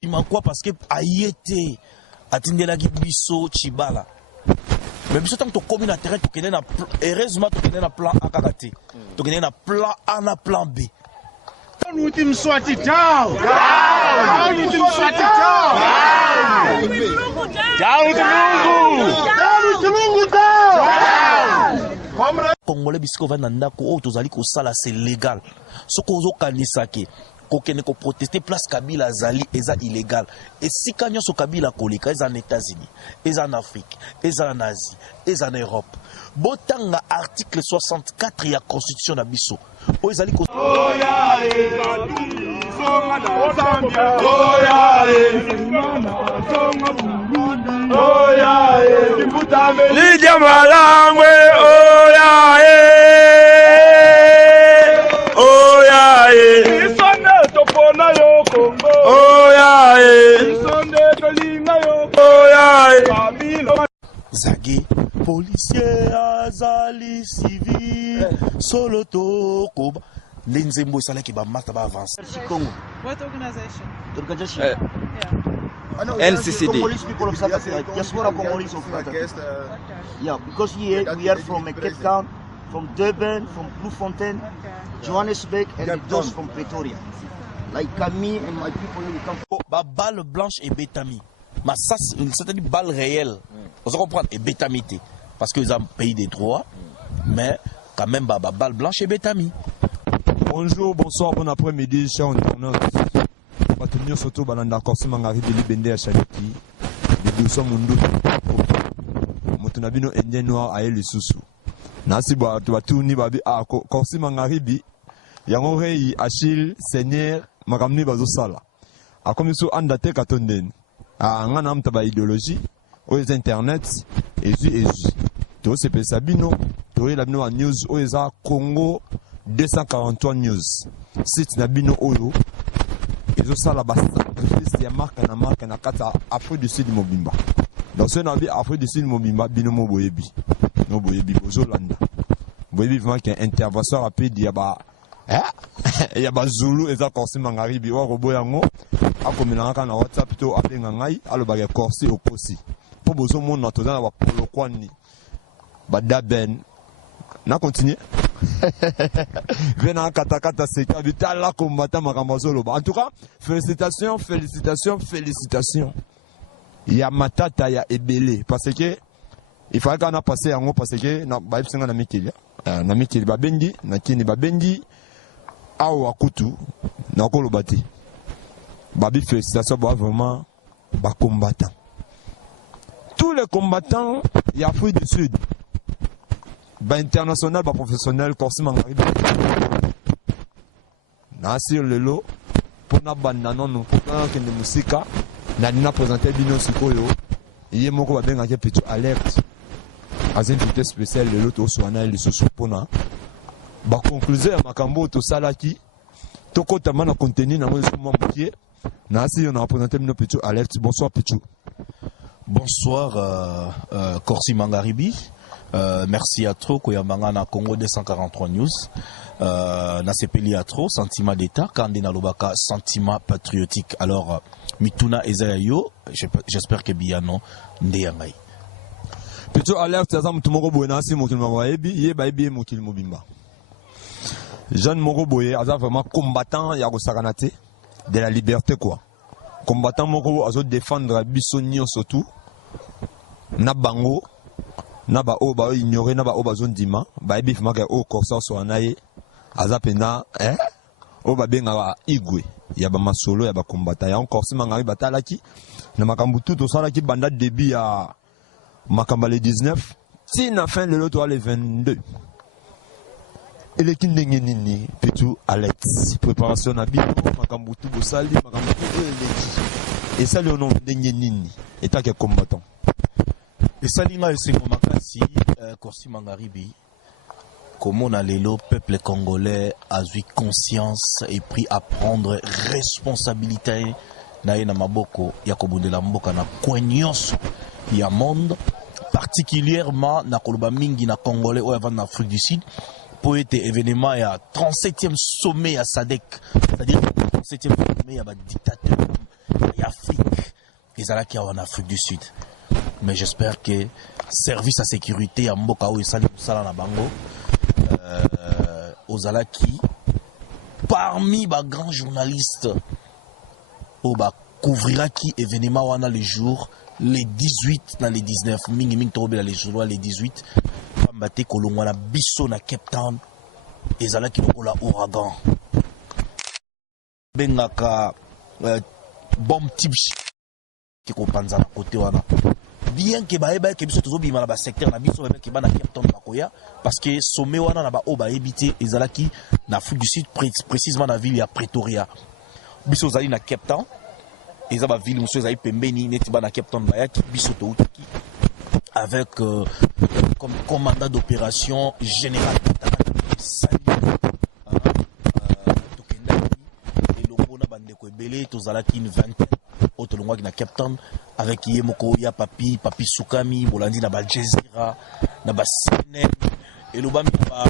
Il m'a quoi parce que Ayete atindelaki biso Chibala. Mais biso tant que tu communes à terrain, tu connais na heureusement tu connais na plan A kakati. Tu connais na plan A na plan B. Nous t'im swati ciao. Nous t'im swati ciao. Congolais bisco va nanda ko o tozali ko sala c'est légal. Soko zo kanisake. Kokene ko protester place Kabila zali eza illégal. Et si kanyo so Kabila koleka eza en États-Unis, eza en Afrique, eza en Asie, eza en Europe. Botanga article 64 ya constitution na biso. O ezali ko Lydia Malangwe Zagé, policier, azali, civil, solo toko. Lenzembo sala ki ba mata ba avance. What organization? NCCD. Congolese people of South Africa, diaspora Congolese of South Africa. Yeah, because here we are from Cape Town, from Durban, from Bloemfontein, Johannesburg, and those from Pretoria. Like me and my people, we come from. Ba balle blanche et bétami. Mais ça, c'est une balle réelle. Vous comprenez? Et bétamité. Parce qu'ils ont payé des droits. Mais quand même, ba balle blanche et bétami. Bonjour, bonsoir, bon après-midi, chers internautes. On va tenir surtout Balanda Korsi Mangari de Libende à Chaliki. De Doucement Mundo. Motunabino Indien Noir à El Soussou. Nasi Boa, tu vas tourner Babi à Korsi Mangaribi. Yangorei, Achille, Seigneur, Magamni Bazosala. A comme ça, Andate Katonden. A Nganam Taba idéologie, aux internet, et tout c'est Sabino, tout la news, aux Congo 243 news. Site Nabino Oyo, et ça la base, c'est marque na kata Afrique du Sud Mobimba. Dans ce navire Afrique du Sud Mobimba, Binomo Boyebi, no Boyebi, Bozolanda. Boyebi vraiment qu'il y a intervention rapide, il y a Zulu, et ça Korsi Mangaribi, ou Roboyango. Akomelanga na WhatsApp to apenga ngai alobaka Korsi okosi po bozo mona tozana ba polokwani badaben na continuer vena katakata seka vitala combattant makambo zoloba. En tout cas, félicitations. Il y a matata ya ebele parce que il fallait qu'on a passé en haut parce que na ba ipsinga na mikili babendi na kini babendi awa kutu na kolobati. Babi félicitations, vraiment, bas combattants. Tous les combattants, il y a Afrique du Sud. Bas international, bas professionnel, Korsi Mangaribi. Nasir Lelo, pour na banda non, nous, pour que nous musika, n'a présenté Bino Sikoyo, il y a mon coup à bien un petit alerte. À une invité spéciale, le lot au Soana et le Sosopona. Bas conclusion, à Makambo, tout ça là qui, tout côté man a contenu dans mon pied. Nasi, on a présenté nos petits alertes. Bonsoir, Pichou. Bonsoir, Korsi Mangaribi. Merci à trop, Koyamanga na Congo 243 News. Nasepeli à trop, sentiment d'État, Kandina Lobaka, sentiment patriotique. Alors, Mituna Ezayo, j'espère que Biano Ndeyangai. Pichou, alerte, ça me tombe au Nasi, Mokil Mawaebi, Yebaebi, Mokil Mobimba. Jeanne Moroboye, Aza vraiment combattant, Yago Saranate. De la liberté quoi. Combattant moko azo défendre Bissonio surtout. Na bango, na ba o ba ignorer na ba o ba zone dima, ba ebi fama ka o korsa so anaye. Azapena o ba benga igwe. Ya ba masolo ya ba combattant ya encore si mangari batalaki. Na makambu tout osalaki banda début ya makamba le 19, tina fin le loto le 22. Et les Kindengenini, Pitou, Alex, préparation à Bino, Makambutu, Bossali, Makambutu, et ça le nom d'Engenini, et tant que combattant. Et ça, l'Inga, c'est mon makasi, Korsi Mangaribi, comment le peuple congolais a eu conscience et pris à prendre responsabilité. Naïna Maboko, Yakobunde la Mboka, na Kwenyoso, ya monde, particulièrement na Koloba Mingi, na Congolais, ou avant l'Afrique du Sud. Pour être événement, il y a 37e sommet à SADC, c'est-à-dire 37e sommet, il y a des dictateurs, il y a ezalaki en Afrique du Sud. Mais j'espère que service à sécurité à Mboka ou Sali Moussala na bango ozalaki parmi les grands journalistes au couvrira qui événement wana les jours les 18 dans les 19 mingi mingi tobe les jours les 18 pambate kolongwa na biso na Cape Town ezalaki lokola ouragan bengaka bombe type qui kopanza na côté wana bien que baeba ke biso tozo bima na ba secteur na biso ba ke ba na Cape Town bakoya parce que sommet wana na ba o ba ebité ezalaki na Afrique du Sud précisément na ville ya Pretoria biso zali na Cape Town ezaba ville monsieur zali pembeni neti ba na Cape Town ba ki biso to utaki avec comme commandant d'opération général Belé, tozalaki une vingtaine, otolongwa na Cape Town avec Yemoko ya Papi Soukami, Bolandi na ba Jazeera, na ba CNN, et lobami na ba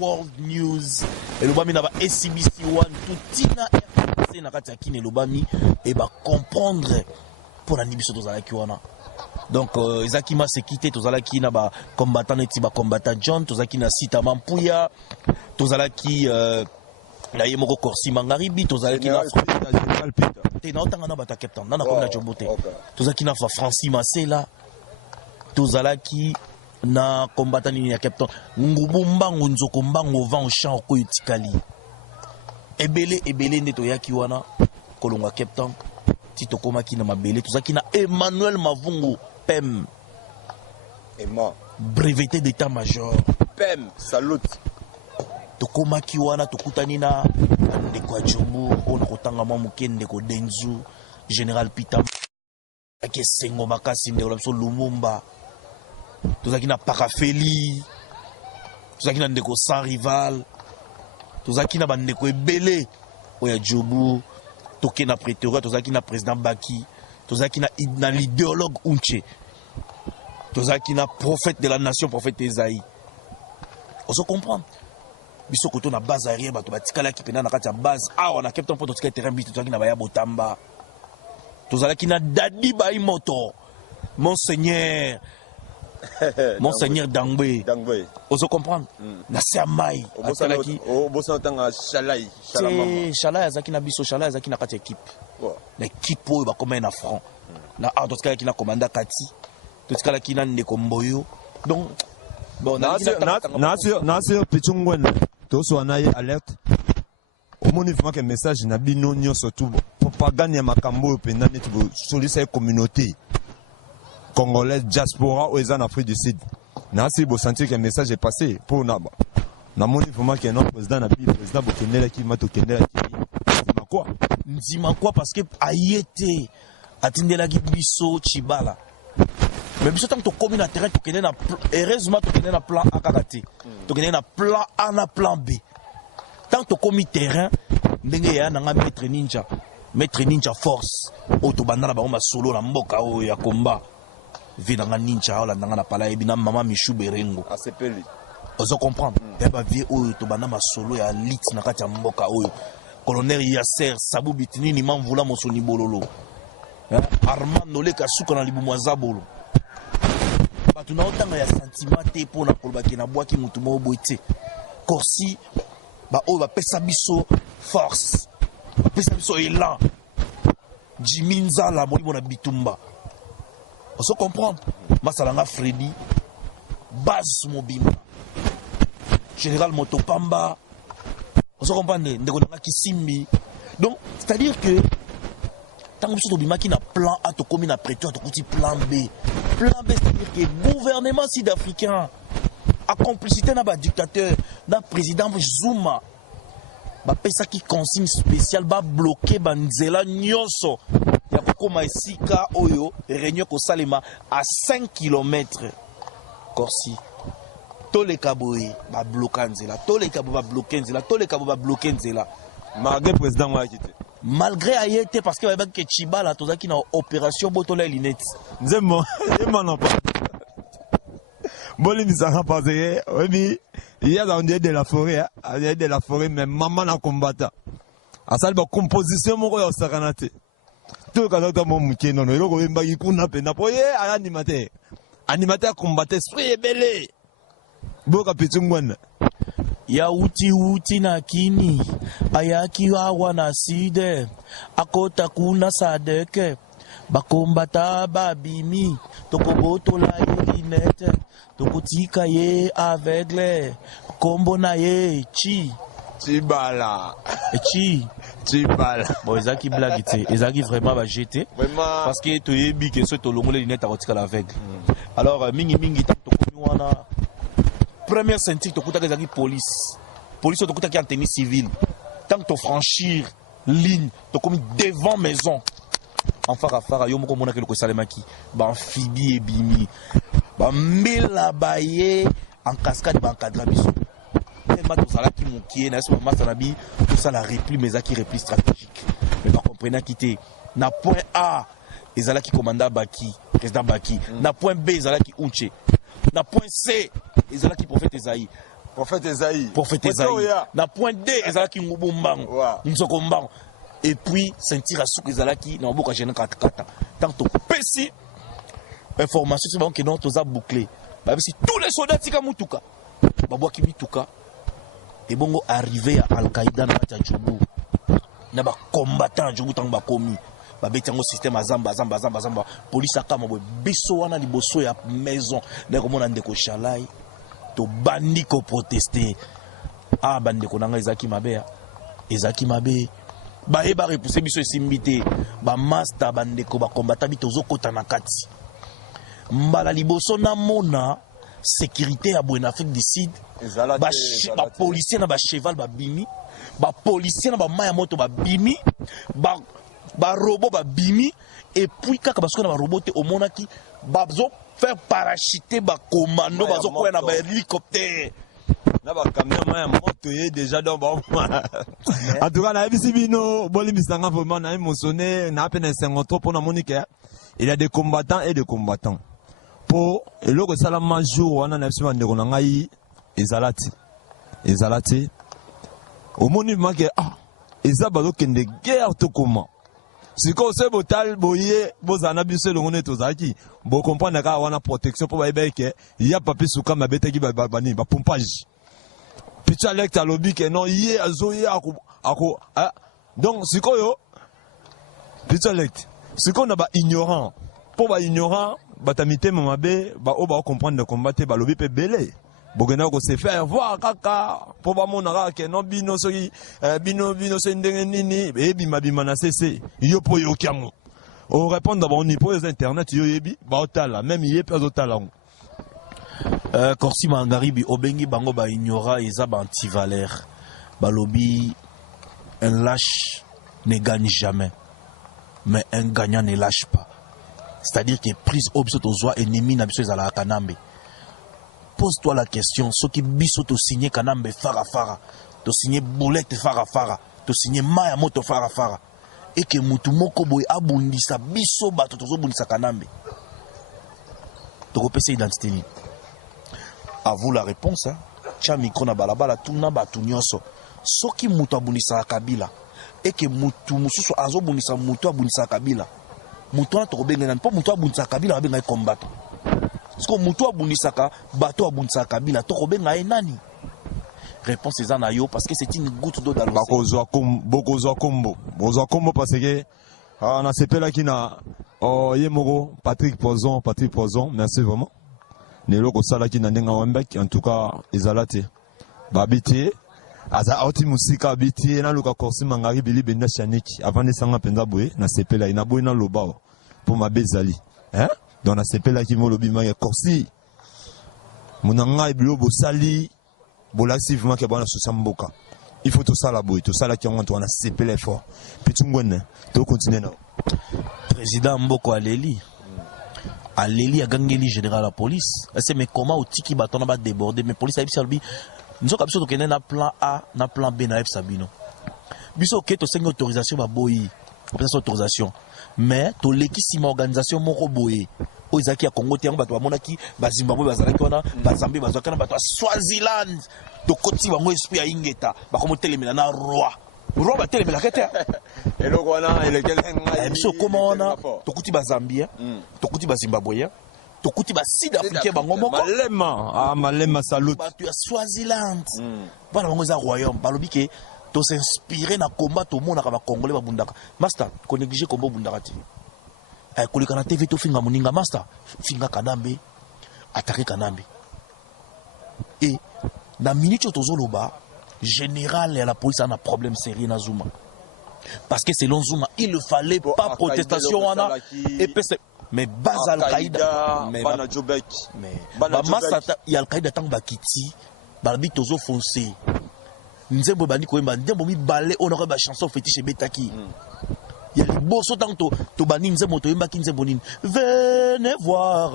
World News, et lobami na ba SCBC One, toutina RTC na kati ya kine lobami et ba comprendre pour la nibiso tozalaki wana. Donc ezaki ma sécurité tozalaki na ba combattant neti ba combattant John, tozalaki na Sita Mampuya, tozalaki na yemoko Corsi Mangaribi tozalaki na te na otanga na bata Cape Town na comme na Jombote tozalaki na Francis Masela tozalaki na combattant ni ya Cape Town ngubumbango nzoko mbango vent champ ko utikali ebele ndeto yaki wana kolongwa Cape Town tito komaki na mabele tozalaki na Emmanuel Mavungu PEM breveté d'état-major PEM salut tokomaki wana tokutani na ndeko ya Jobu on kotanga mwa muke ndeko Denzu Général Pitam ake sengo makasi ndeko la biso Lumumba tozaki na Parafeli tozaki na ndeko sans rival tozaki na bandeko ebele oya Jobu toke na Pretoria tozaki na président Baki tozaki na l'idéologue Unche tozaki na prophète de la nation prophète Esaïe on se comprend biso koto na base aérienne bato batikala ki pena na kati ya base awa na Cape Town poto tika terrain biso tozalaki na baya Botamba tozalaki na Dadi Bayi Moto Monseigneur Dangbe on se comprend na Samai atalaki bosa tanga Shalai Shalai azaki na biso Shalai azaki na kati équipe na équipe oyo ba comme na front na tozalaki ki na commandant Kati tozalaki ki na ndeko Mboyo donc bon Nasir Pichungwen toso anaye alerte omoni vraiment que message na bino nyonso tout propagande ya makambo penda neti bo solisa communauté congolaise diaspora ou en Afrique du Sud Nasir bo sentir que message est passé pour na moni vraiment que non président na bi président Bokendela ki mato kendela ki ndima quoi parce que ayete atindela ki biso Chibala mais biso tant que tu na terrain tu na heureusement tu na plan A kakati tu na plan A na plan B tant que tu terrain ndenge ya na maître ninja force auto bandana ba solo na mboka o ya combat vina nga ninja ola na pala ebina mama Michou Berengo asepeli ozo comprendre et ba vie o to bandana solo ya lit na kati ya mboka oyo colonel Yasser Sabou Bitini ni mamvula mosoni bololo Armand Noleka suka na libumu zabolo batu na otanga ya sentiment te pona kolobaki na bwaki mutu mo boite Corsi ba o ba pesa biso force ba pesa biso élan Jimmy Nzala molimo na bitumba on se comprend masalanga Freddy base mobimba général Motopamba on se comprend ndeko na Kisimbi donc c'est à dire que tant que nous sommes na plan A, to komi na Pretoria, to kuti plan B. Plan B, c'est-à-dire que le gouvernement sud-africain a complicité na ba dictateur, na président Zuma, ba pesa qui consigne spéciale, ba bloqué ba nzela nyonso. Ya kokoma esika oyo, réunion ko salema à 5 km. Corsi. Tous les kaboy ba bloquer nzela, tous les kaboy ba bloquer nzela, tous les kaboy ba bloquer nzela. Malgré président wa quitté. Malgré Ayete, parce qu'il y avait que Chibala, tout ça qui est en opération Botola Linette. Nzemo, non pas. Bon, il nous a passé, oui, il y a de la forêt, il y a de la forêt, mais maman n'a combattu. À ça, la composition, mon roi, au Saranate. tout quand mon mouké non eloko embaki kuna pena po ye animateur animateur combattre esprit belé boka petungwana ya uti na kini ayaki awa na side akota kuna sadeke bakombata babimi tokobotola yelinete tokotika ye aveugle kombo na ye Chibala Chibala bon ezaki blague te ezaki vraiment ba jeter parce que to yebi que ce to longole linette akotika la aveugle alors mingi ta tokomi wana première ceinture tokuta ezaki police tokuta ki en tenue civile tant que to franchir ligne tokomi devant maison en fara yo moko mona ke ko salemaki ba amphibie ebimi ba mela baye en cascade ba encadra biso tellement tout ça là qui mokie na ce moment ça na bi tout ça la repli mais ça qui repli stratégique mais pas comprendre quitter na point A ezala qui commanda Baki président Baki na point B ezala qui Unche na point C ezala qui prophète Esaïe na point D ezala qui Ngubumbango Nsokombango et puis sentir à souk ezala qui na boka gêner kata tant to pesi information c'est bon que non tous a bouclé ba si tous les soldats tika mutuka ba boa ki mituka et bongo arrivé à Al-Qaïda na Tadjoubou na ba combattant Djoubou tang ba komi ba betango système azamba police akama bo biso wana liboso ya maison na komona ndeko Shalai to bandi ko protester bandeko nanga ezaki mabe ba eba repousser biso esimbité ba master bandeko ba combattant bito zokota na kati mbala liboso na mona sécurité à Bonne Afrique du Sud ba policier na ba cheval ba bimi ba policier na ba maya moto ba bimi ba robot ba bimi et puis kaka parce que na ba robot au monaki ba zo faire parachuter ba commando ba zo ko na ba hélicoptère na ba camion maya moto ye déjà dans ba en tout cas na bisi bino boli misanga vraiment na émotionné na peine 50 trop pour na monique il y a des combattants et des combattants pour le que salama jour wana na biso ndeko na ngai ezalati au monument que ezaba kende guerre to comment si ko se botal boye bozana biso le ngone tozaki bo comprendre ka wana protection pour ba ke ya papi suka mabete ki ba bani ba pompage pitu elect a lobby que non ye azoye ako donc si ko yo pitu elect si ko na ba ignorant pour ba ignorant batamite mamabe ba o ba comprendre de combattre ba lobby pe belé bogena ko se faire voir kaka pour ba mona ka non bino soki bino se ndenge nini e bima na cc yo po yo kiamu o répondre d'abord ni pour les internet yo yebi ba otala même yé pas otala Corsi Mangaribi obengi bango ba ignora eza ba anti-valeur ba lobby un lâche ne gagne jamais mais un gagnant ne lâche pas. C'est-à-dire que prise obso tozoa ennemi na biso ezala kanambe. Pose-toi la question, ce qui biso to signé kanambe fara to signé boulette fara to signé maya moto fara et que mutu moko boy abundisa biso bato tozo bundisa kanambe. To repese identité ni. À vous la réponse hein. Tia micro na balabala tuna batu nyonso. Soki mutu abundisa Kabila et que mutu mususu azo bundisa mutu abundisa Kabila. Mutu na to benga pas mutu abundisa Kabila benga combattre. Parce que mutu abundisaka bato abundisa Kabila to benga nani? Réponse est en ayo parce que c'est une goutte d'eau dans l'océan. Bokozwa kombo parce que on a CP là qui na Yemoro Patrick Poison merci vraiment. Nelo ko sala qui na ndenga wambek en tout cas ezalate babiti aza auti musika biti na luka Corsi Mangaribi benda chaniki avant de sanga penza boye na CP là ina boye na lobao pour ma bezali hein donc na CP là qui mo lobi ma Corsi munanga iblo bosali bolaxivement que bona sosamboka il faut tout ça la boye tout ça là qui on a CP l'effort puis tu ngone to continuer na président Mboko Aleli a gagné le général de la police. C'est mais comment au tiki baton va déborder mais police a dit salbi. Nous sommes absolument que na plan A, na plan B na F Sabino. Biso que to sengi autorisation ba boyi. Opération autorisation. Mais to l'équissime organisation moko boyi. O izaki ya Congo tiango bato ba monaki ba Zimbabwe ba zalaki wana ba Zambie ba zokana bato Swaziland. To koti bango esprit ya ingeta ba komo telemela na roi. Roi ba telemela kete. Et le Rwanda, il est quelqu'un. Comment on a Tokuti ba Zambien, Tokuti ba Zimbabwéen, Tokuti ba Sud-Africain bango moko. Malema salut. Ba tu as Swaziland. Bana bango za royaume, balobi ke to s'inspirer na combat to mona ka ba congolais ba bundaka. Master, ko négliger combat bundaka ti. Kolika na TV to finga moninga master, finga Kanambe, attaquer Kanambe. Et na minute tozoloba, général et la police a un problème sérieux na Zuma. Parce que selon Zuma, il ne fallait pas protestation. Mais bas Al-Qaïda, mais il y a Al-Qaïda tant bakiti, balbi tozo foncé. Nzembo bani koemba, nzembo mi balé, on aurait ba chanson fétiche Betaki. Il y a les beaux sauts to bani nzembo to yemba ki nzembo nini. Venez voir,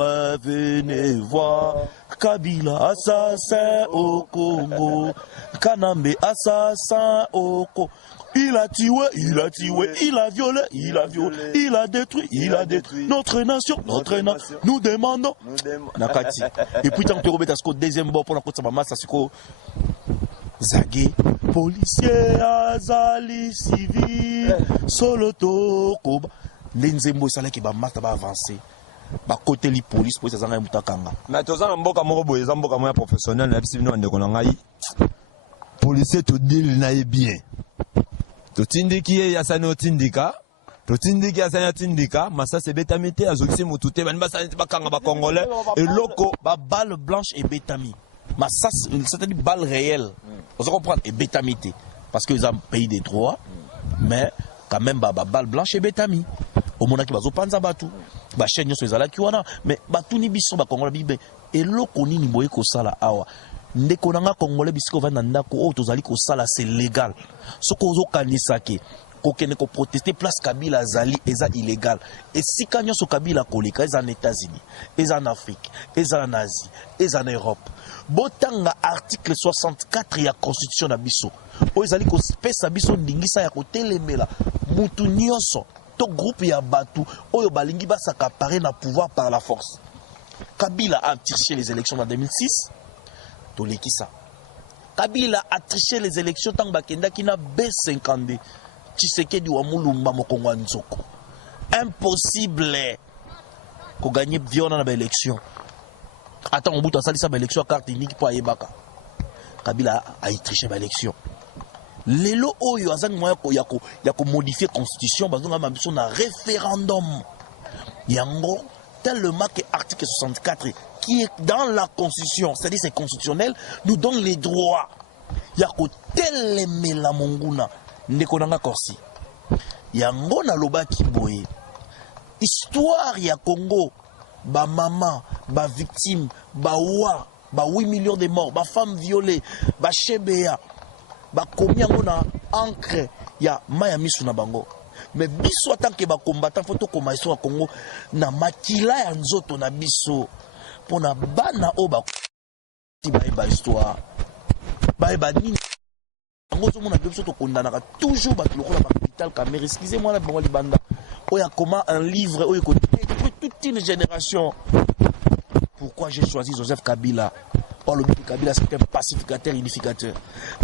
Kabila assassin au Congo, Kanambe assassin au Congo. Il a tué, il a violé, il a détruit notre nation, nous demandons. Nakati. Et puis tant que Robert Asko, deuxième bord pour la côte Sabama, ça c'est quoi? Zagé, policier, azali, civil, soloto, koba. L'enzembo, ça là qui va avancer. Ba côté li police, pour ça zanga mutakanga. Mais tous en mboka moko zamboka moya professionnel, na bisi bino ndeko na ngai. Policier to deal na bien. Totindiki ya sana otindika totindiki ya sana tindika masa se betamite azokisi mutute bani basa bakanga ba congolais et loko ba balle blanche et bétami masa c'est-à-dire balle réelle on se comprend et bétamite parce que ils ont pays des droits mais quand même ba balle blanche et bétami au monaki bazo panza batu ba chaîne so ezala ki wana mais batu ni biso ba congolais bibe et loko nini boye ko sala awa ndeko nanga congolais bisiko vanda ndako o tozali ko sala c'est légal soko zo kanisa ke kokene ko protester place Kabila azali eza illégal et si kanyo so Kabila koleka eza en États-Unis eza en Afrique eza en Asie eza en Europe botanga article 64 ya constitution na biso o ezali ko pesa biso ndingisa ya kotelemela mutu nyonso to groupe ya batu oyo balingi basaka paré na pouvoir par la force. Kabila a triché les élections en 2006. Tolekisa. Kabila a triché les élections tant bakenda qui n'a B52. Tshisekedi wa mulumba mokongo nzoko. Impossible ko gagner violent na élection. Attends on bout sali sa élection carte unique pour ayebaka. Kabila a triché l'élection. Lelo oyo azang moya ko yako modifier constitution bazonga mambiso na référendum. Yango tellement que article 64 qui est dans la constitution, c'est-à-dire c'est constitutionnel, nous donne les droits. Yako teleme la monguna nekonanga korsi. Yango na loba kiboye. Histoire ya Congo, ba maman, ba victime, ba 8 millions de morts, ba femmes violées, ba chebea, ba komi yango na encre ya Miami suna bango. Mais biso tant que ba combattant photo comme iso à Congo na makila ya nzoto na biso pona bana oba ba histoire ba nini ngozo mona biso to kondana ka toujours ba lokola ba capital caméra excusez-moi la bango libanda oya comment un livre oya ko détruire toute une génération. Pourquoi j'ai choisi Joseph Kabila? Par le but Kabila c'est un pacificateur unificateur,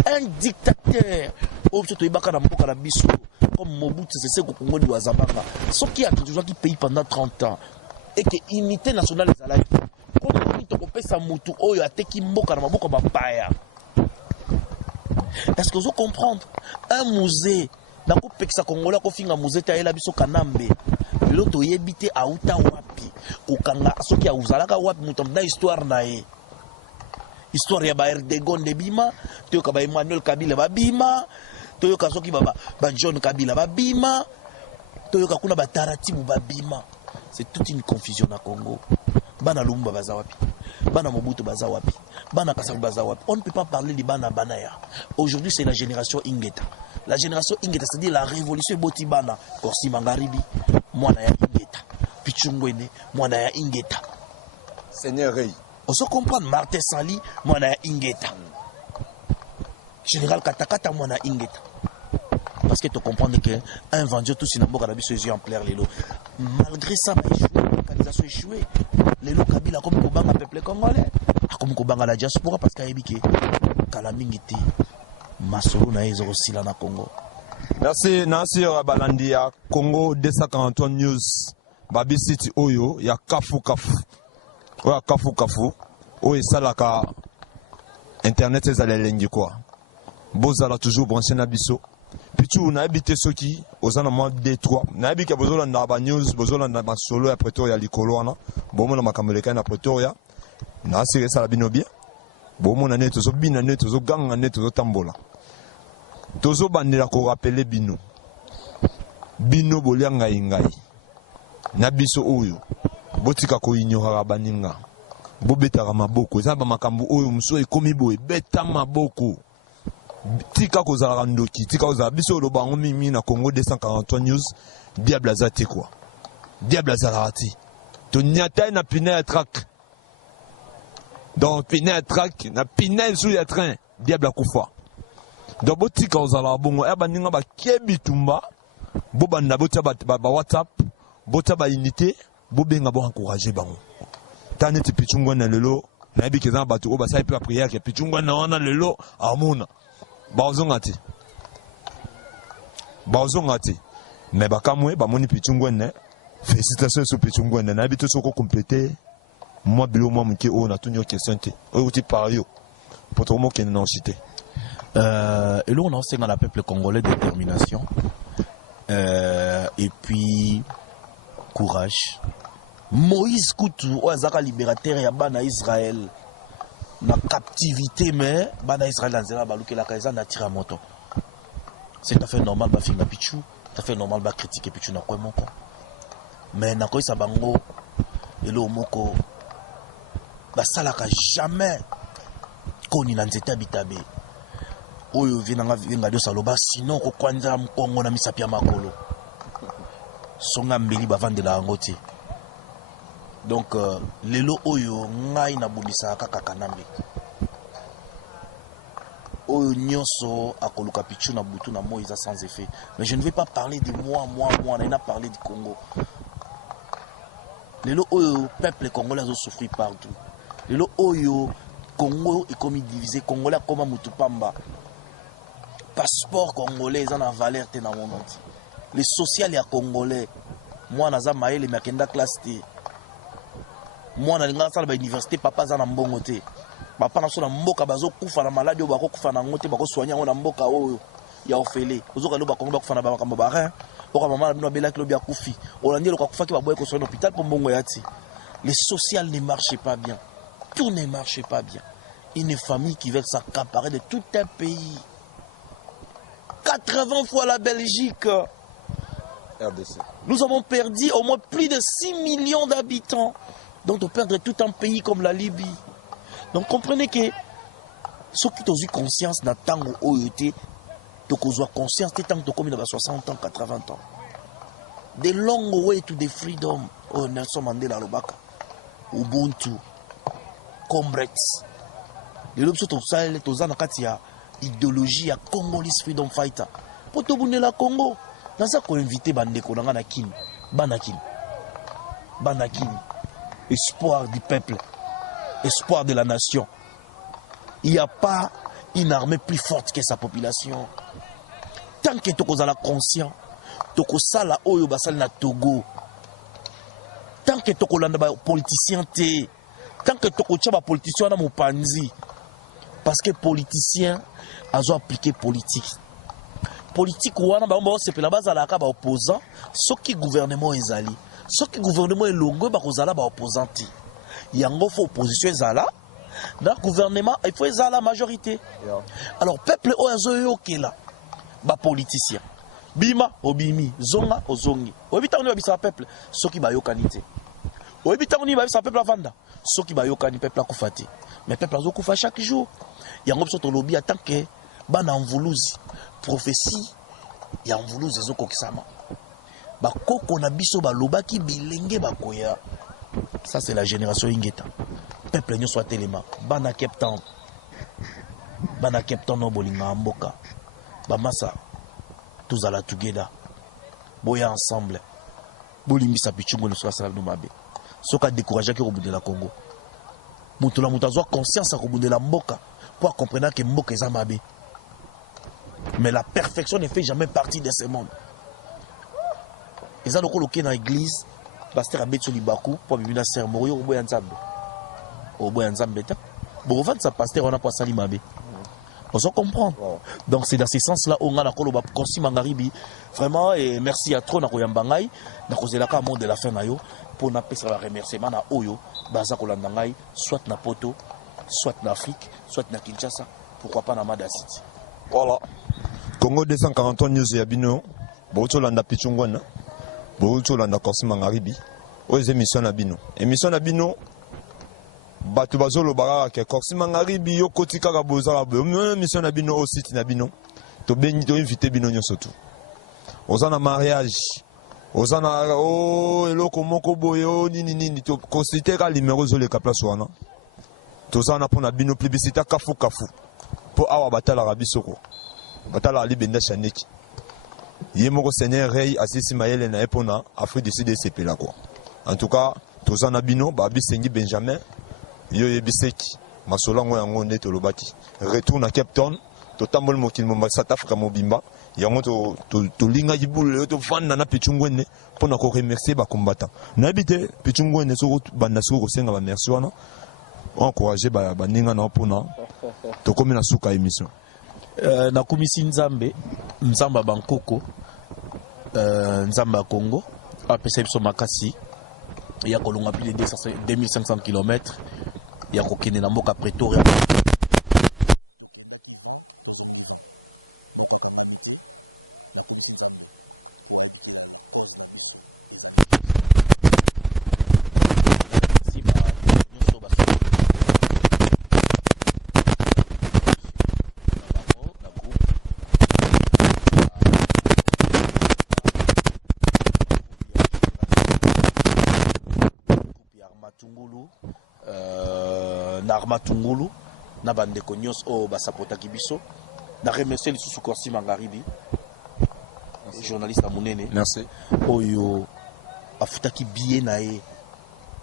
un dictateur oyo to ibaka na mboka na biso comme Mobutu c'est ce Congo de Wazabanga. Ce qui a toujours qui pays pendant 30 ans et que unité nationale est là. Comme on peut sa mutu oyo ateki mboka na maboko bapaya. Est-ce que vous comprenez? Un musée na ko pekisa Congolais ko finga musée ta ela biso Kanambe. L'autre yebite a uta wapi. Kokanga soki a uzalaka wapi mutam na histoire na ye. Histoire ya ba Erdogan de Bima, to ka ba Emmanuel Kabila ba Bima. Toyoka soki baba John Kabila babima toyoka kuna bataratibu babima. C'est toute une confusion na Congo. Bana Lumba baza wapi, bana Mobutu baza wapi, bana Kasavu baza wapi. On ne peut pas parler de bana banaya. Aujourd'hui c'est la génération Ingeta. La génération Ingeta c'est-à-dire la révolution boti bana Korsi Mangaribi mwana ya Ingeta, Pichungwene mwana ya Ingeta, Seigneur Rey on se comprend. Martin Sali mwana ya Ingeta, Général Katakata mwana Ingeta. Parce que tu comprends qu'un vendeur tout sinambo kanabi se yeux en plaire les lots. Malgré ça, l'organisation échouée. Les lots Kabila comme Kobanga peuple congolais, comme Kobanga la diaspora parce qu'il y a ébiqué Kalamingiti Masolo na ezo aussi là na Congo. Merci Balandi ya Congo 243 News. Babi City Oyo ya Kafu. Oya Kafu. Oyo salaka internet ezala lengi quoi. Bozala toujours branché na biso. Pichu na habité soki ozana mo 2-3. Na habika bozola na ba news, bozola na ba solo ya Pretoria likolo wana. Bomo na makamuleka na Pretoria. Na sire sala bino bien. Bomo na neto zo bina neto zo ganga neto zo tambola. Tozo bandela ko rappeler bino. Bino bolia ngai. Na biso oyo. Botika ko ignora baninga. Bobetaka maboko. Eza ba makambu oyo muso ekomi boye beta maboko. Tika kozala ndoki, tika kozala biso lo bango mimi na Congo 243 News. Diable azate quoi. Diable azalati. To nyata na pina track. Donc pina track na pina sous ya train. Diable akufa. Donc botika ozala bongo e baninga ba kebitumba. Bo banda botia ba WhatsApp, botia ba unité, bo benga bo encourager bango. Tane ti pichungwa na lelo, na bi kezan batu o ba sai pe prière ke pichungwa na wana lelo amona. Baozongati. Mais bakamwe ba moni pichungwa ne. Félicitations sur pichungwa ne. Na bi to soko compléter. Moi bilo moi mke o na tunyo question te. O ti par yo. Pour tout le monde qui n'en cité. Et là on enseigne à la peuple congolais détermination. Et puis courage. Moïse Koutou oazaka libérateur ya bana Israël na captivité mais bana Israël nzela baluke la kaisa na tira moto. C'est tout à fait normal ba finga pichu, tout à fait normal ba critiquer pichu na kwa moko. Mais na koisa bango elo moko ba salaka jamais koni na nzeta bitabe. Oyo vinanga dio saloba sinon ko kwanza mkongo na misapia makolo. Songa mbeli ba vandela ngoti. Donc lelo oyo ngai na bundisa kaka kanambe. Oyo nyonso akoluka pichu na butu na Moïse sans effet. Mais je ne vais pas parler de moi, on a parlé du Congo. Lelo oyo peuple congolais a souffert partout. Lelo oyo Congo est comme divisé, Congolais comme Mutupamba. Passeport congolais en a valeur te na monde entier. Les social ya congolais. Moi naza maele makenda classe te. Moi na linga sala ba université papa za na mbongo te. Papa na so na mboka bazo kufa na maladi o bako kufa na ngote bako soigner na mboka oyo ya ofele. Ozoka lo ba kongo ba kufa na ba makambo ba rien. Oka mama na bino bela ki lo bia kufi. Olandi lo ka kufa ki ba boye ko soigner hôpital pour mbongo ya ti. Les social ne marchait pas bien. Tout ne marchait pas bien. Une famille qui veut s'accaparer de tout un pays. 80 fois la Belgique. RDC. Nous avons perdu au moins plus de 6 millions d'habitants. Donc de perdre tout un pays comme la Libye. Donc comprenez que ceux qui ont eu conscience d'un temps où ils étaient, donc ils ont conscience des temps comme il y a 60 ans, 80 ans. The long way to the freedom. Oh, Nelson Mandela Lobaka. Ubuntu. Comrades. Les lobes sont tous en katia idéologie à Congolese freedom fighter. Pour tout le Congo. Dans ça qu'on invite Bandeko dans Anakin. Banakin. Espoir du peuple. Espoir de la nation. Il n'y a pas une armée plus forte que sa population. Tant que tu es conscient, tu es la oyo basal na Togo. Tant que tu es politicien, tant que tu es politicien na mopanzi. Parce que politicien a appliqué politique. Politique wana ba on sepela bazala ka ba opposant, ce qui gouvernement ezali. Ce qui gouvernement est longo ba kozala ba opposant. Yango faut opposition ezala. Dans gouvernement, il faut ezala majorité. Yeah. Alors peuple ozo yokela ba politicien. Bima obimi, zonga ozongi. Obitani ba bisa peuple, ce qui ba yokanité. Obitani ba bisa peuple avanda, ce qui ba yokani peuple akufati. Mais peuple azo kufa chaque jour. Yango biso to lobby tant que bana mvuluzi. Prophétie ya mvuluzi ezo kokisama. Ba koko na biso ba lobaki bilenge bakoya. Ça c'est la génération ingeta. Peuple nyo soit telema. Bana Cape Town no bolinga mboka. Ba masa tous à la together. Boya ensemble. Bolimbisa pichungo no soit no mabe. Soka décourager que robundela Congo. Mutola mutazwa conscience à robundela mboka pour comprendre que mboka eza mabe. Mais la perfection ne fait jamais partie de ce monde. Et ça, donc, dans l'église, pasteur a betu libaku pour bibina sermon yo boya nzambe. O boya nzambe ta. Bon, en fait, ça pasteur on a pas sali mabe. On s'en comprend. Donc c'est dans ce sens-là on a nakolo ba konsi mangaribi. Vraiment et merci à trop na koyambangai na kozelaka monde de la fin na yo pour na pesa ba remerciement na oyo baza kolanda ngai soit na Poto, soit na Afrique, soit na Kinshasa, pourquoi pas na Mada City. Voilà. Congo 243 news ya bino. Boto landa pichungwana. Boto landa konsi mangaribi. Oyo émission na bino. Émission na bino bato bazolo baraka ke korsi mangaribi yo kotika ka bozala bo mission na bino au site na bino to benyi to inviter bino nyoso tu ozana mariage ozana o eloko moko boyo nini to consulter ka numéro zo le ka place wana to zana pona bino publicité kafu po awa batala rabisoko batala libenda chaneki ye moko seigneur rey asisi mayele na epona Afrique du Sud et sepela quoi. En tout cas to zana bino ba bisengi Benjamin yo yebiseki masolango yango nde tolobaki retour na Cape Town totamboli mokili mo South Africa mobimba yango tolingaki bule to vanda na pichungwene mpona ko remercier ba combattant nayebi te pichungwene soko banda soko kosenga ba merci wana encourager ba ninga na mpona tokomi na suka émission nakumisi nzambe bankoko nzamba Congo apesa biso makasi ya kolonga pile 2500 km ya kokende na mboka Pretoria Armatungulu na bandeko nyos o basapota kibiso na remercier le sous Korsi Mangaribi journaliste amunene merci oyo afutaki billet nae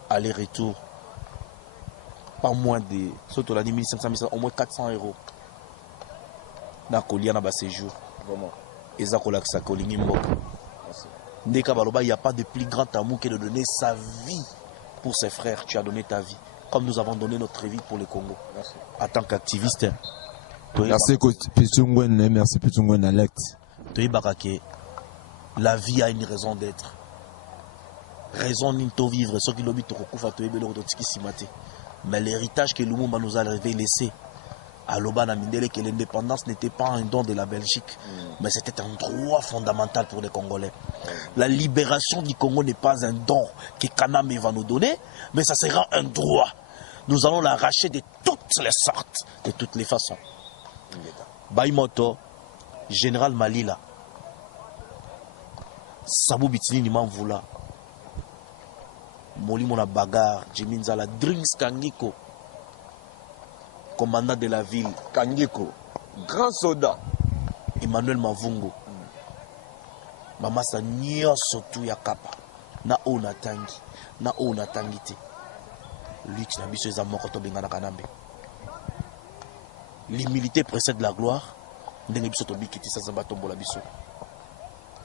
aller retour pas moins de surtout la 1500 au moins 400 euros na kolia na ba séjour vraiment eza kolakisa kolingi mboka ndeka baloba il y a pas de plus grand amour que de donner sa vie pour ses frères. Tu as donné ta vie comme nous avons donné notre vie pour le Congo. Merci. En tant qu'activiste. Merci Pichungwen, merci Pichungwen Alex. La vie a une raison d'être. Raison de vivre. Ce qui l'obit mais l'héritage que Lumumba nous a laissé à Lobana Mindele, que l'indépendance n'était pas un don de la Belgique, mais c'était un droit fondamental pour les Congolais. La libération du Congo n'est pas un don que Kaname va nous donner, mais ça sera un droit. Nous allons l'arracher de toutes les sortes, de toutes les façons. Baïmoto, Général Malila, Sabou Bitini Nimamvoula, Molimona Bagar, Jiminzala, Drinks Kangiko, commandant de la ville, Kangiko, grand soldat, Emmanuel Mavungo, Mama sa nyoso tu ya kapa, na ona tangi, na ona tangite. Lui qui n'a pas besoin de mort bengana kanambe. L'humilité précède la gloire. Ndenge biso to bikiti sa zamba tombola biso.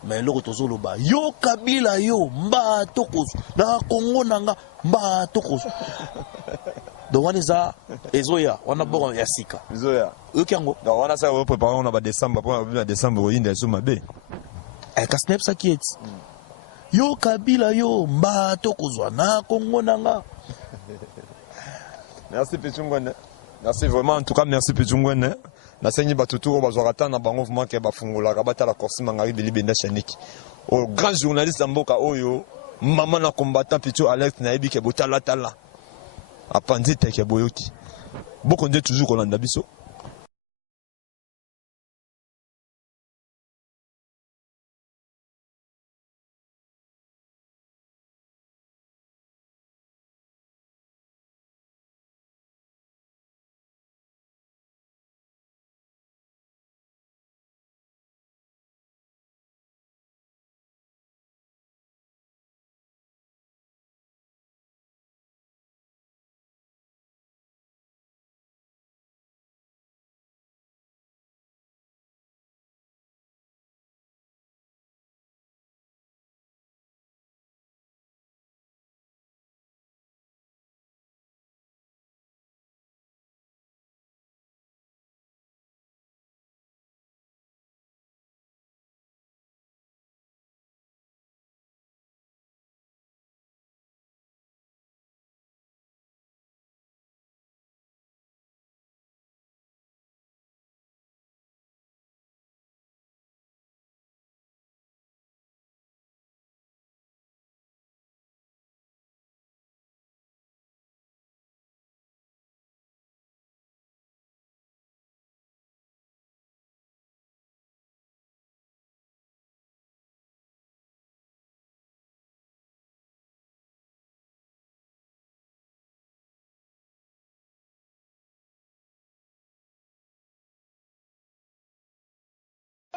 Mais loko tozolo ba yo Kabila yo mba tokozo na Congo nanga mba tokozo. Donc on eza ezoya wana boko ya sika. Ezoya. Okango. Donc on a ça préparer on a ba décembre pour na décembre inde so mabe. Eh ka snap sa kiet. Yo Kabila yo mba tokozo na Congo nanga. Merci Pichungwene. Merci vraiment en tout cas merci Pichungwene. Na sengi batuturo bazwakata na bango vraiment ke bafungola kabata la Korsi Mangaribi libenda chaniki. Au grand journaliste mboka oyo maman na combattant Pichu Alex na yebi ke botala tala. Apandi te ke boyoki. Boko nde toujours kolanda biso.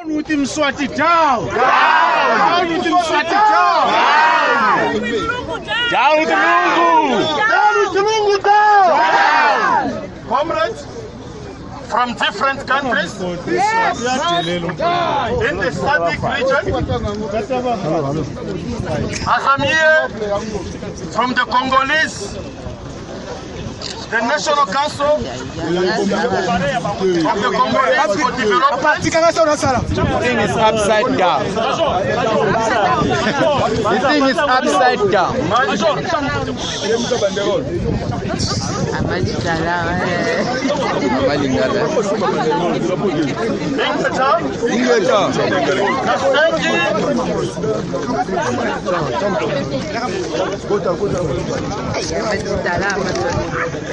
Nous t'im soit down. Down. Nous t'im soit down. Down. Down. Comrades from different countries in the SADC region. As I'm here from the Congolese, the National Council of the Congolese for Development. The thing is upside down. The thing is upside down.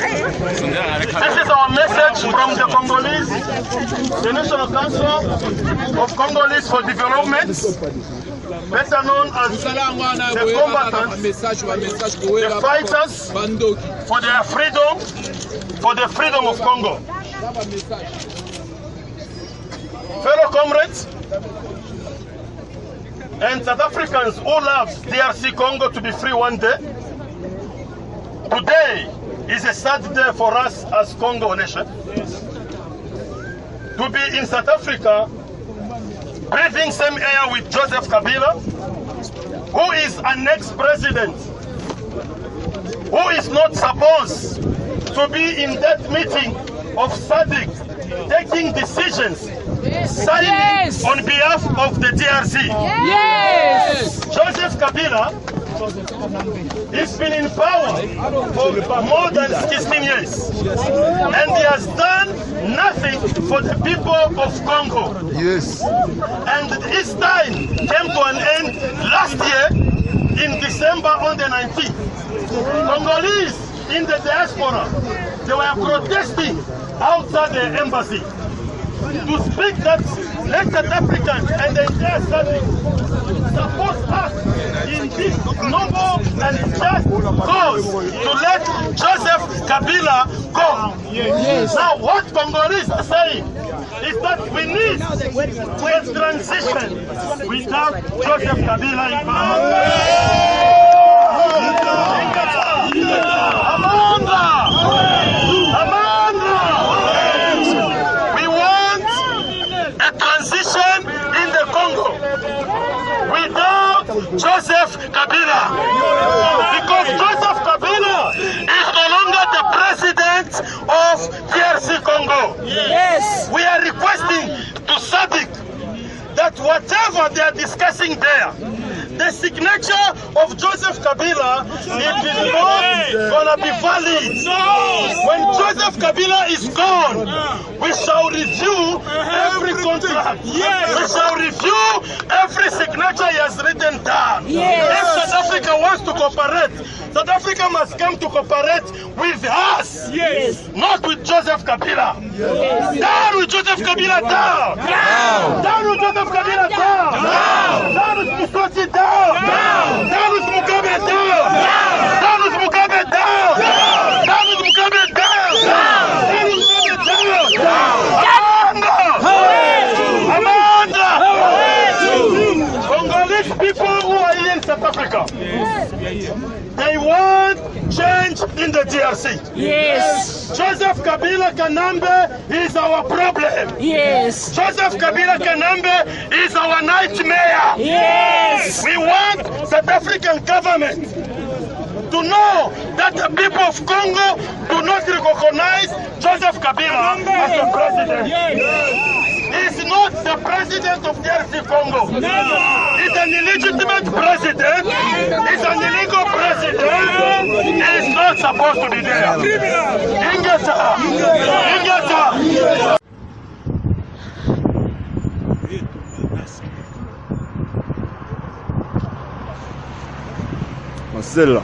This is our message from the Congolese, the National Council of Congolese for Development, better known as the combatants, the fighters for their freedom, for the freedom of Congo. Fellow comrades and South Africans who love DRC Congo to be free one day, today is a sad day for us as Congo nation. To be in South Africa, breathing same air with Joseph Kabila, who is an ex-president, who is not supposed to be in that meeting of SADC, taking decisions, signing on behalf of the DRC. Yes! Joseph Kabila has been in power for more than 16 years, and he has done nothing for the people of Congo. Yes. And his time came to an end last year in December on the 19th. Congolese in the diaspora, they were protesting outside the embassy to speak that let South Africans and the entire SADC support us in this noble and just cause to let Joseph Kabila go. Yes. Now what Congolese are saying is that we need a transition without Joseph Kabila in power. We want a transition in the Congo without Joseph Kabila, because Joseph Kabila is no longer the president of DRC Congo. Yes. We are requesting to SADC that whatever they are discussing there, the signature of Joseph Kabila, it is not gonna be valid. When Joseph Kabila is gone, we shall review every contract. We shall review every signature he has written down. If South Africa wants to cooperate, South Africa must come to cooperate with us, not with Joseph Kabila. Down with Joseph Kabila, down! Down with Joseph Kabila, down! Down with Musotsi, down! Down with Mugabe, down! Down with Mugabe, down! Down with Mugabe, down! Down with Mugabe, down! Amanda! Congolese people who are here in South Africa, they want change in the DRC. Yes. Joseph Kabila Kanambe is our problem. Yes. Joseph Kabila Kanambe is our nightmare. Yes. We want South African government to know that the people of Congo do not recognize Joseph Kabila as the president. Yes. He's not the president of DRC Congo. No. He's an illegitimate president. He's an illegal president. He's not supposed to be there. Ingeta! Ingeta! Marcela.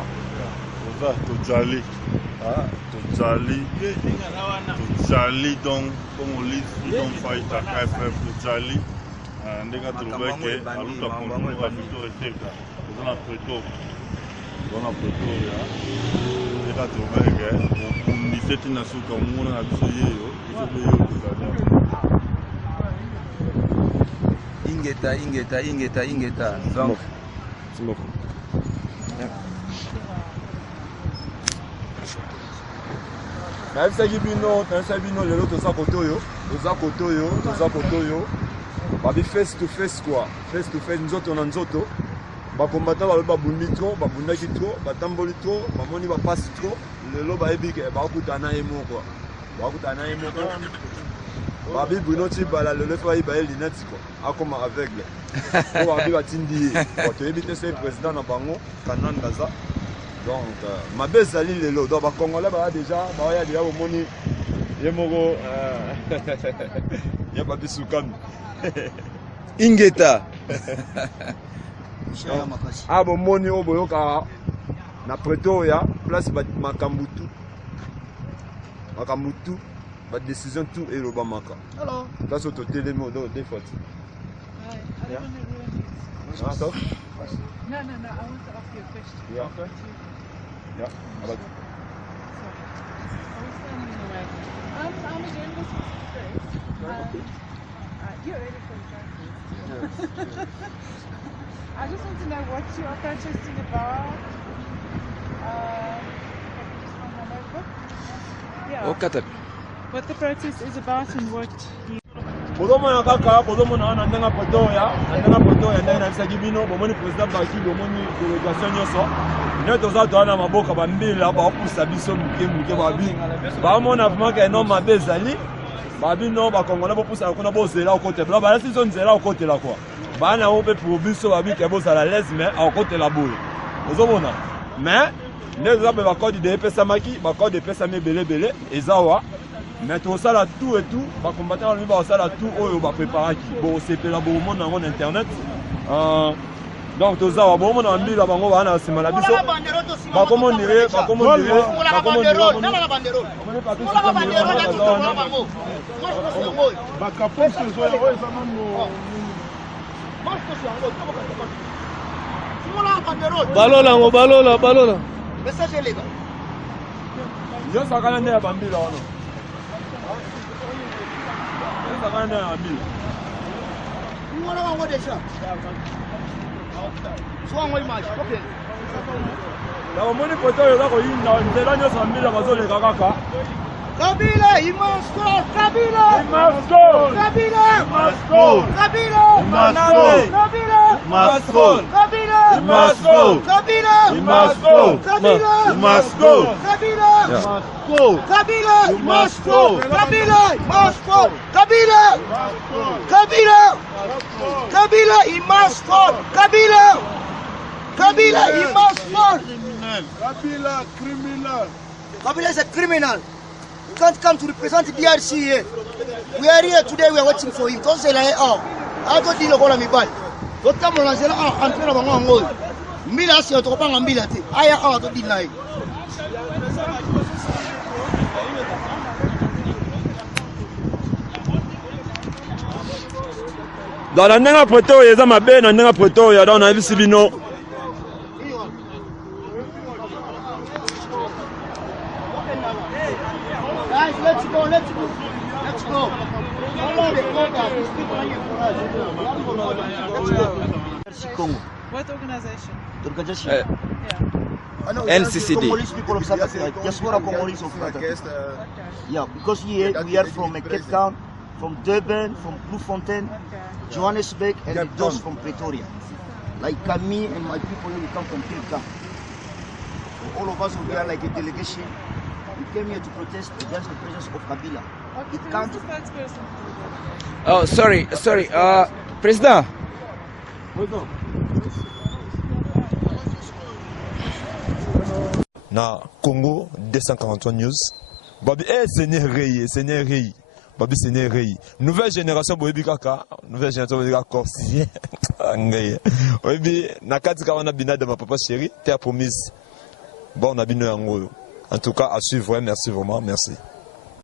Tozali donc Congolese freedom fighter KFF Tozali ndenge tolobeke aluta kontinua Victor Eteka eza na Pretoria ndenge tolobeke okundisa ntina suka omona na biso yeyo iso mpe yeyo tozali Ingeta. Donc, c'est bon. nayebisaki bino lelo toza kotoyo babi face to face quoi, face to face, nzoto na nzoto. Bakombata balobi babundi tro, babundaki tro, batamboli tro, bamoni bapasi tro, lelo bayebi ke bakutana ye moko, babi Bruno Tshibala lelo fo bayiba ye lineti quoi, akoma aveugle. Po babi batindi ye, toyebi te se président na bango Kanan Gaza. Donc mabe ezali lelo, donc bakongolais baya déjà bomoni ye moko ya babi Sukami Ingeta. Bomoni o boyoka na Pretoria place makambutu ba décision tout et Obamaka. Alors place au télé modo des fautes. No, I want to ask you a question. Yeah, okay. Yeah. About Are we standing in the way? I'm a journalist with Chris. You're ready for the protest. I just want to know what you are protesting about. Can you just find my notebook? Yeah. What the protest is about and what you... Bozomona kaka, bozomona na ndanga Pretoria, ndenge na bisaki bino, bomoni président Baki, bomoni délégation nyoso. Nous toza toana maboka bambila ba opusa biso muke babi. Ba mona vraiment que non mabe zali. Babi non ba Congolais bo pusa ko na bo zela ko te. Ba la saison zela ko te la quoi. Ba na o pe pour biso babi ke bo sala les mais a ko te la boule. Ozomona. Mais les ba ba code de pesa maki, ba code de pesa me belé ezawa. Mais tout ça là tout et tout, ba combattant lui ba ça là tout oyo ba préparer qui. Bon c'est pe la bo monde na internet. Donc tout ça bon monde en mbila bango bana sima na biso. Ba comment dire balola. Message les gars. Yo ça kana ne bambila ono. Ça kana ne bambila. Mwana wango déjà. Soit moi image. OK. La omoni poto yo ko yinda ndela nyo sambila bazole kaka. Kabila, il must go. Kabila. Il must go. Kabila. Il must go. Kabila. Il must go. Kabila. Il must go. Kabila. Il must go. Kabila. Il must go. Kabila. Il must go. Kabila. Il must go. Kabila. You must go. Kabila. Must go. Kabila. Kabila. Kabila, il must go. Kabila. Kabila, il must go. Kabila, criminal. Kabila is a criminal. You can't come to represent the DRC here. We are here today, we are waiting for him. Don't say like, oh, I don't deal with me bad. Don't come on and say, oh, I'm trying to go on goal. Mila si otoko panga mila te. Aya oh, don't deal like. Dans la ndanga Pretoria, eza mabe na ndanga Pretoria, dans na bisi bino. Guys, let's go. Follow the program. Let's go. What organization? The organization. NCCD. Congolese people of South Africa. Diaspora Congolese of South Africa. Yeah, because we are from Cape Town, from Durban, from Bloemfontein, Johannesburg, and those from Pretoria. Like me and my people, we come from Cape Town. So all of us, we are like a delegation. We came here to protest against the presence of Kabila. Okay, It can't. who's the spokesperson? Oh, sorry. President. Na Congo 243 News. Babi Seigneur Rei. Babi Seigneur Rei. Nouvelle génération boyebi kaka, nouvelle génération boyebi kaka Corsien. Ngai. Oyebi na kati ka wana bina de ma papa chéri, terre promise. Bon na bino yango. En tout cas à suivre, merci vraiment, merci.